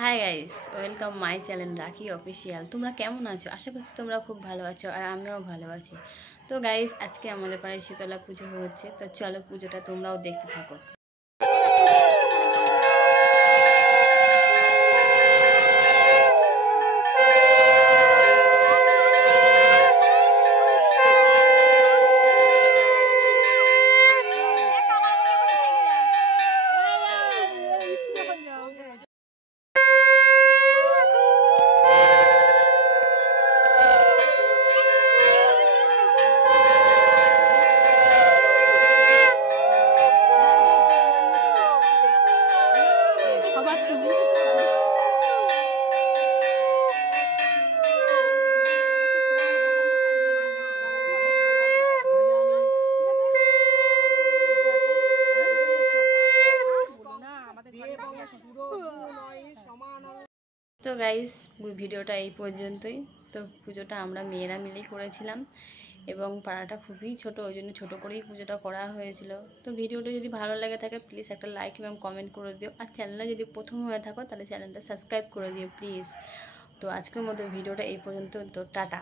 Hi guys, welcome my channel রাখি official. তোমরা কেমন আছো? আশা করছি তোমরা খুব ভালো আছো আর আমিও ভালো আছি। তো গাইস, আজকে আমাদের পাড়ায় শীতলা পুজো হচ্ছে, তো চলো পুজোটা তোমরাও দেখতে থাকো। তো গাইস, ভিডিওটা এই পর্যন্তই। তো পুজোটা আমরা মেয়েরা মিলেই করেছিলাম এবং পাড়াটা খুবই ছোট, ওই জন্য ছোটো করেই পুজোটা করা হয়েছিল। তো ভিডিওটা যদি ভালো লাগে থাকে প্লিজ একটা লাইক এবং কমেন্ট করে দিও, আর চ্যানেলে যদি প্রথম হয়ে থাকো তাহলে চ্যানেলটা সাবস্ক্রাইব করে দিও প্লিজ। তো আজকের মতো ভিডিওটা এই পর্যন্ত। তো টাটা।